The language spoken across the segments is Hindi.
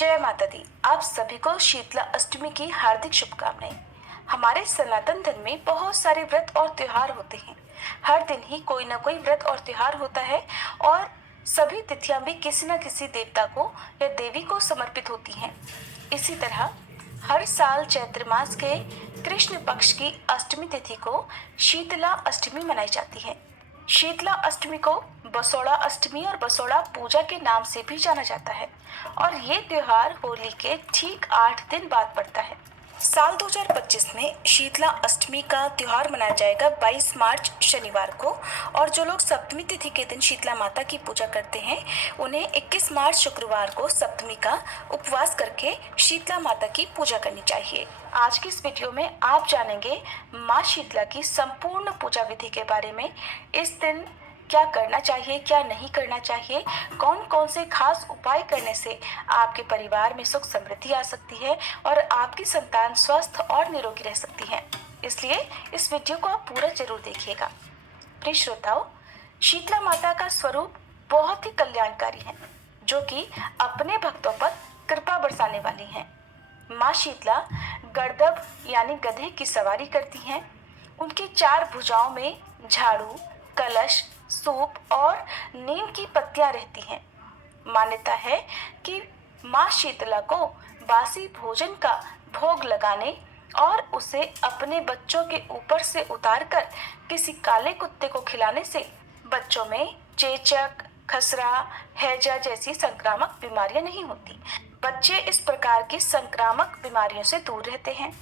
जय माता दी। आप सभी को शीतला अष्टमी की हार्दिक शुभकामनाएं। हमारे सनातन धर्म में बहुत सारे व्रत और त्योहार होते हैं। हर दिन ही कोई ना कोई व्रत और त्योहार होता है और सभी तिथियां भी किसी न किसी देवता को या देवी को समर्पित होती हैं। इसी तरह हर साल चैत्र मास के कृष्ण पक्ष की अष्टमी तिथि को शीतला अष्टमी मनाई जाती है। शीतला अष्टमी को बसोड़ा अष्टमी और बसोड़ा पूजा के नाम से भी जाना जाता है और ये त्योहार होली के ठीक 8 दिन बाद पड़ता है। साल 2025 में शीतला अष्टमी का त्योहार मनाया जाएगा 22 मार्च शनिवार को, और जो लोग सप्तमी तिथि के दिन शीतला माता की पूजा करते हैं उन्हें 21 मार्च शुक्रवार को सप्तमी का उपवास करके शीतला माता की पूजा करनी चाहिए। आज की इस वीडियो में आप जानेंगे माँ शीतला की संपूर्ण पूजा विधि के बारे में। इस दिन क्या करना चाहिए, क्या नहीं करना चाहिए, कौन कौन से खास उपाय करने से आपके परिवार में सुख समृद्धि आ सकती है और आपकी संतान स्वस्थ और निरोगी रह सकती है। इसलिए इस वीडियो को आप पूरा जरूर देखिएगा। प्रिय श्रोताओं, शीतला माता का स्वरूप बहुत ही कल्याणकारी है, जो कि अपने भक्तों पर कृपा बरसाने वाली है। माँ शीतला गर्दभ यानी गधे की सवारी करती हैं। उनकी 4 भुजाओं में झाड़ू, कलश, सूप और नीम की पत्तियां रहती हैं। मान्यता है कि माँ शीतला को बासी भोजन का भोग लगाने और उसे अपने बच्चों के ऊपर से उतारकर किसी काले कुत्ते को खिलाने से बच्चों में चेचक, खसरा, हैजा जैसी संक्रामक बीमारियां नहीं होती। बच्चे इस प्रकार की संक्रामक बीमारियों से दूर रहते हैं।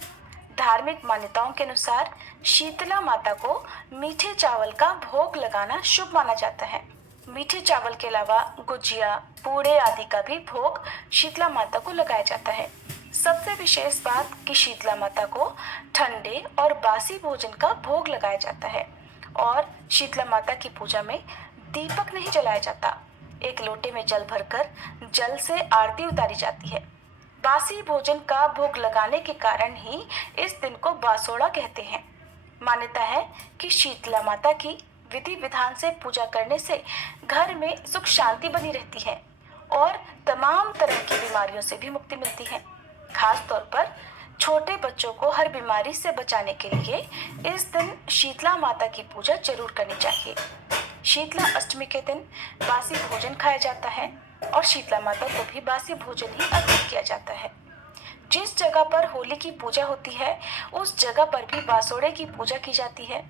धार्मिक मान्यताओं के अनुसार शीतला माता को मीठे चावल का भोग लगाना शुभ माना जाता है। मीठे चावल के अलावा गुजिया, पूड़े आदि का भी भोग शीतला माता को लगाया जाता है। सबसे विशेष बात कि शीतला माता को ठंडे और बासी भोजन का भोग लगाया जाता है और शीतला माता की पूजा में दीपक नहीं जलाया जाता। एक लोटे में जल भरकर जल से आरती उतारी जाती है। बासी भोजन का भोग लगाने के कारण ही इस दिन को बासोड़ा कहते हैं। मान्यता है कि शीतला माता की विधि विधान से पूजा करने से घर में सुख शांति बनी रहती है और तमाम तरह की बीमारियों से भी मुक्ति मिलती है। खास तौर पर छोटे बच्चों को हर बीमारी से बचाने के लिए इस दिन शीतला माता की पूजा जरूर करनी चाहिए। शीतला अष्टमी के दिन बासी भोजन खाया जाता है और शीतला माता को भी बासी भोजन ही अर्पित किया जाता है। जिस जगह पर होली की पूजा होती है उस जगह पर भी बासोड़े की पूजा की जाती है।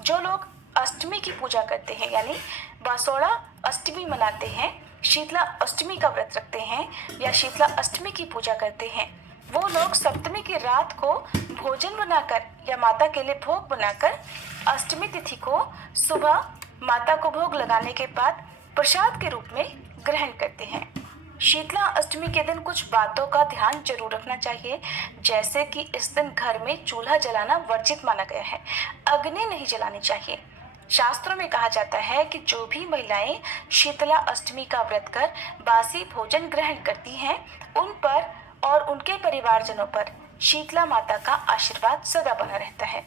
जो लोग अष्टमी की पूजा करते हैं यानी बासोड़ा अष्टमी मनाते हैं, शीतला अष्टमी का व्रत रखते हैं या शीतला अष्टमी की पूजा करते हैं, वो लोग सप्तमी की रात को भोजन बनाकर या माता के लिए भोग बनाकर अष्टमी तिथि को सुबह माता को भोग लगाने के बाद प्रसाद के रूप में ग्रहण करते हैं। शीतला अष्टमी के दिन कुछ बातों का ध्यान जरूर रखना चाहिए, जैसे कि इस दिन घर में चूल्हा जलाना वर्जित माना गया है। अग्नि नहीं जलानी चाहिए। शास्त्रों में कहा जाता है कि जो भी महिलाएं शीतला अष्टमी का व्रत कर बासी भोजन ग्रहण करती हैं, उन पर और उनके परिवारजनों पर शीतला माता का आशीर्वाद सदा बना रहता है।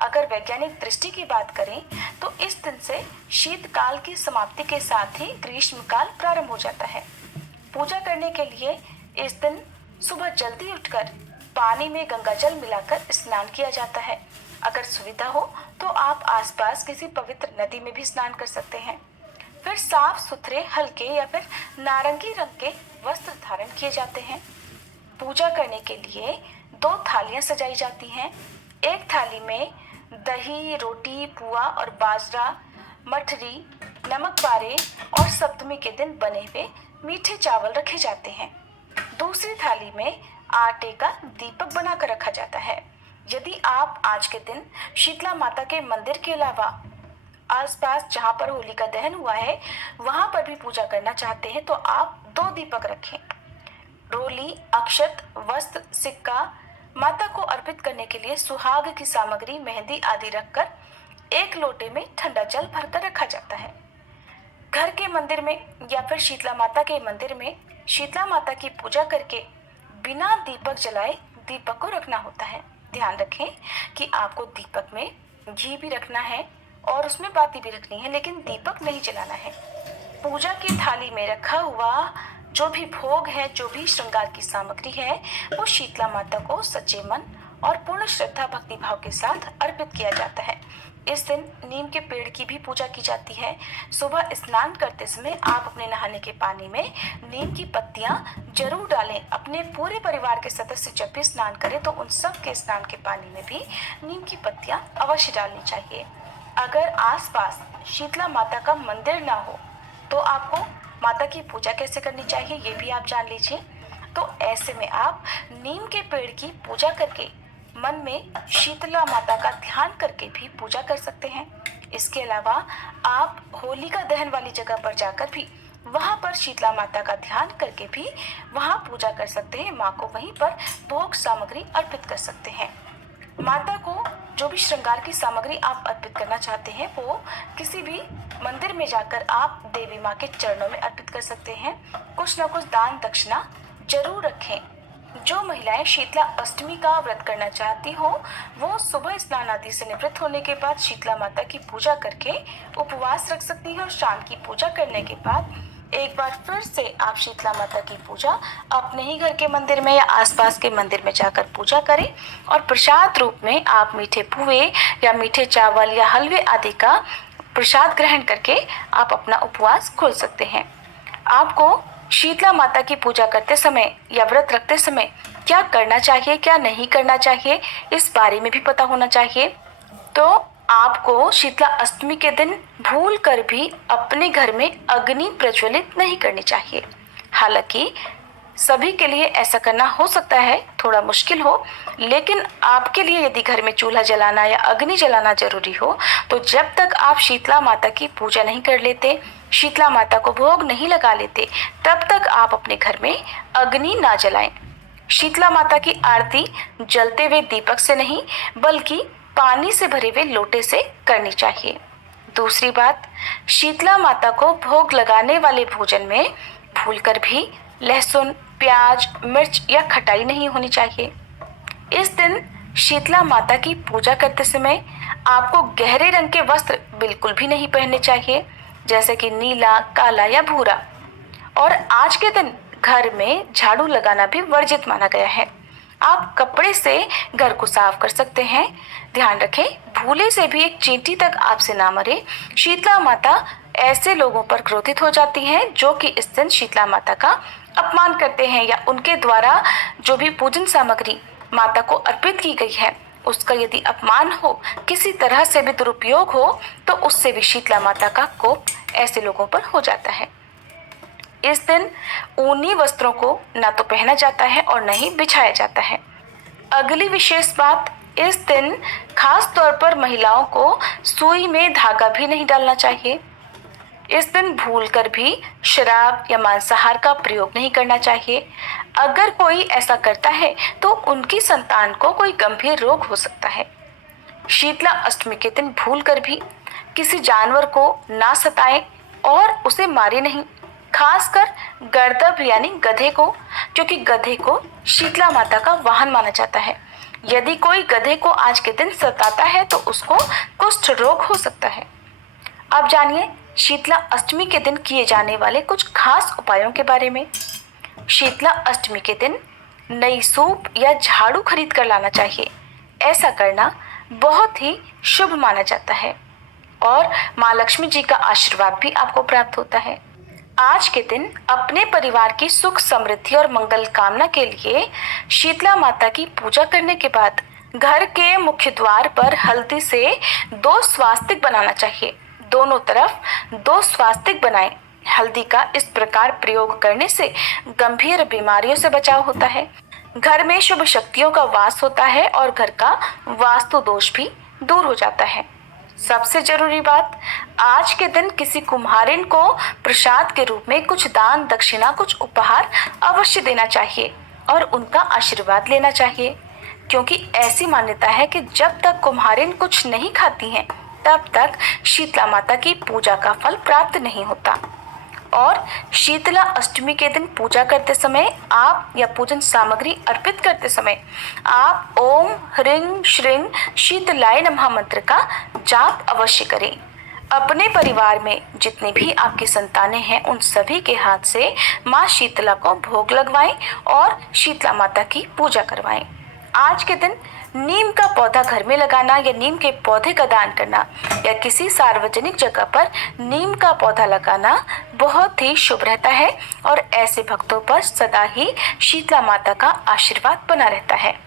अगर वैज्ञानिक दृष्टि की बात करें तो इस दिन से शीतकाल की समाप्ति के साथ ही ग्रीष्मकाल प्रारंभ हो जाता है। पूजा करने के लिए इस दिन सुबह जल्दी उठकर पानी में गंगा जल मिलाकर स्नान किया जाता है। अगर सुविधा हो तो आप आसपास किसी पवित्र नदी में भी स्नान कर सकते हैं। फिर साफ सुथरे हल्के या फिर नारंगी रंग के वस्त्र धारण किए जाते हैं। पूजा करने के लिए 2 थालियां सजाई जाती हैं। एक थाली में दही, रोटी, पुआ और बाजरा, मठरी, नमक पारे और सप्तमी के दिन बने हुए मीठे चावल रखे जाते हैं। दूसरी थाली में आटे का दीपक बनाकर रखा जाता है। यदि आप आज के दिन शीतला माता के मंदिर के अलावा आसपास जहाँ पर होली का दहन हुआ है वहाँ पर भी पूजा करना चाहते हैं तो आप 2 दीपक रखें। रोली, अक्षत, वस्त्र, सिक्का, माता को अर्पित करने के लिए सुहाग की सामग्री, मेहंदी आदि रखकर एक लोटे में ठंडा जल भरकर रखा जाता है। घर के मंदिर में या फिर शीतला माता के मंदिर में शीतला माता की पूजा करके बिना दीपक जलाए दीपक को रखना होता है। ध्यान रखें कि आपको दीपक में घी भी रखना है और उसमें बाती भी रखनी है, लेकिन दीपक नहीं जलाना है। पूजा की थाली में रखा हुआ जो भी भोग है, जो भी श्रृंगार की सामग्री है, वो शीतला माता को सच्चे मन और पूर्ण श्रद्धा भक्ति भाव के साथ अर्पित किया जाता है। इस दिन नीम के पेड़ की भी पूजा की जाती है। सुबह स्नान करते समय आप अपने नहाने के पानी में नीम की पत्तियां जरूर डालें। अपने पूरे परिवार के सदस्य जब भी स्नान करें तो उन सब के स्नान के पानी में भी नीम की पत्तियां अवश्य डालनी चाहिए। अगर आसपास शीतला माता का मंदिर ना हो तो आपको माता की पूजा कैसे करनी चाहिए ये भी आप जान लीजिए। तो ऐसे में आप नीम के पेड़ की पूजा करके मन में शीतला माता का ध्यान करके भी पूजा कर सकते हैं। इसके अलावा आप होलिका दहन वाली जगह पर जाकर भी वहां पर शीतला माता का ध्यान करके भी वहां पूजा कर सकते हैं। माँ को वहीं पर भोग सामग्री अर्पित कर सकते हैं। माता को जो भी श्रृंगार की सामग्री आप अर्पित करना चाहते हैं वो किसी भी मंदिर में जाकर आप देवी माँ के चरणों में अर्पित कर सकते हैं। कुछ न कुछ दान दक्षिणा जरूर रखें। जो महिलाएं शीतला अष्टमी का व्रत करना चाहती हो वो सुबह स्नान आदि से निवृत्त होने के बाद शीतला माता की पूजा करके उपवास रख सकती हैं और शाम की पूजा करने के बाद एक बार फिर से आप शीतला माता की पूजा अपने ही घर के मंदिर में या आसपास के मंदिर में जाकर पूजा करें और प्रसाद रूप में आप मीठे पुए या मीठे चावल या हलवे आदि का प्रसाद ग्रहण करके आप अपना उपवास खोल सकते हैं। आपको शीतला माता की पूजा करते समय या व्रत रखते समय क्या करना चाहिए, क्या नहीं करना चाहिए, इस बारे में भी पता होना चाहिए। तो आपको शीतला अष्टमी के दिन भूल कर भी अपने घर में अग्नि प्रज्वलित नहीं करनी चाहिए। हालांकि सभी के लिए ऐसा करना हो सकता है थोड़ा मुश्किल हो, लेकिन आपके लिए यदि घर में चूल्हा जलाना या अग्नि जलाना जरूरी हो तो जब तक आप शीतला माता की पूजा नहीं कर लेते, शीतला माता को भोग नहीं लगा लेते, तब तक आप अपने घर में अग्नि ना जलाएं। शीतला माता की आरती जलते हुए दीपक से नहीं बल्कि पानी से भरे हुए लोटे से करनी चाहिए। दूसरी बात, शीतला माता को भोग लगाने वाले भोजन में भूलकर भी लहसुन, प्याज, मिर्च या खटाई नहीं होनी चाहिए। इस दिन शीतला माता की पूजा करते समय आपको गहरे रंग के वस्त्र बिल्कुल भी नहीं पहनने चाहिए, जैसे कि नीला, काला या भूरा। और आज के दिन घर में झाड़ू लगाना भी वर्जित माना गया है। आप कपड़े से घर को साफ कर सकते हैं। ध्यान रखें, भूले से भी एक चींटी तक आपसे ना मरे। शीतला माता ऐसे लोगों पर क्रोधित हो जाती हैं जो कि इस दिन शीतला माता का अपमान करते हैं या उनके द्वारा जो भी पूजन सामग्री माता को अर्पित की गई है उसका यदि अपमान हो, किसी तरह से भी दुरुपयोग हो, तो उससे भी शीतला माता का कोप ऐसे लोगों पर हो जाता है। इस दिन ऊनी वस्त्रों को ना तो पहना जाता है और न ही बिछाया जाता है। अगली विशेष बात, इस दिन खास तौर पर महिलाओं को सुई में धागा भी नहीं डालना चाहिए। इस दिन भूलकर भी शराब या मांसाहार का प्रयोग नहीं करना चाहिए। अगर कोई ऐसा करता है तो उनकी संतान को कोई गंभीर रोग हो सकता है। शीतला अष्टमी के दिन भूलकर भी किसी जानवर को ना सताएं और उसे मारे नहीं, खासकर गर्दभ यानी गधे को, क्योंकि गधे को शीतला माता का वाहन माना जाता है। यदि कोई गधे को आज के दिन सताता है तो उसको कुष्ठ रोग हो सकता है। अब जानिए शीतला अष्टमी के दिन किए जाने वाले कुछ खास उपायों के बारे में। शीतला अष्टमी के दिन नई सूप या झाड़ू खरीद कर लाना चाहिए। ऐसा करना बहुत ही शुभ माना जाता है और माँ लक्ष्मी जी का आशीर्वाद भी आपको प्राप्त होता है। आज के दिन अपने परिवार की सुख समृद्धि और मंगल कामना के लिए शीतला माता की पूजा करने के बाद घर के मुख्य द्वार पर हल्दी से 2 स्वास्तिक बनाना चाहिए। दोनों तरफ 2 स्वास्तिक बनाएं। हल्दी का इस प्रकार प्रयोग करने से गंभीर बीमारियों से बचाव होता है, घर में शुभ शक्तियों का वास होता है और घर का वास्तु दोष भी दूर हो जाता है। सबसे जरूरी बात, आज के दिन किसी कुम्हारिन को प्रसाद के रूप में कुछ दान दक्षिणा, कुछ उपहार अवश्य देना चाहिए और उनका आशीर्वाद लेना चाहिए, क्योंकि ऐसी मान्यता है कि जब तक कुम्हारिन कुछ नहीं खाती हैं तब तक शीतला माता की पूजा का फल प्राप्त नहीं होता। और शीतला अष्टमी के दिन पूजा करते समय आप या पूजन सामग्री अर्पित करते समय आप ओम ह्रीं श्रीं शीतलाय नमः मंत्र का जाप अवश्य करें। अपने परिवार में जितनी भी आपकी संतानें हैं उन सभी के हाथ से माँ शीतला को भोग लगवाएं और शीतला माता की पूजा करवाएं। आज के दिन नीम का पौधा घर में लगाना या नीम के पौधे का दान करना या किसी सार्वजनिक जगह पर नीम का पौधा लगाना बहुत ही शुभ रहता है और ऐसे भक्तों पर सदा ही शीतला माता का आशीर्वाद बना रहता है।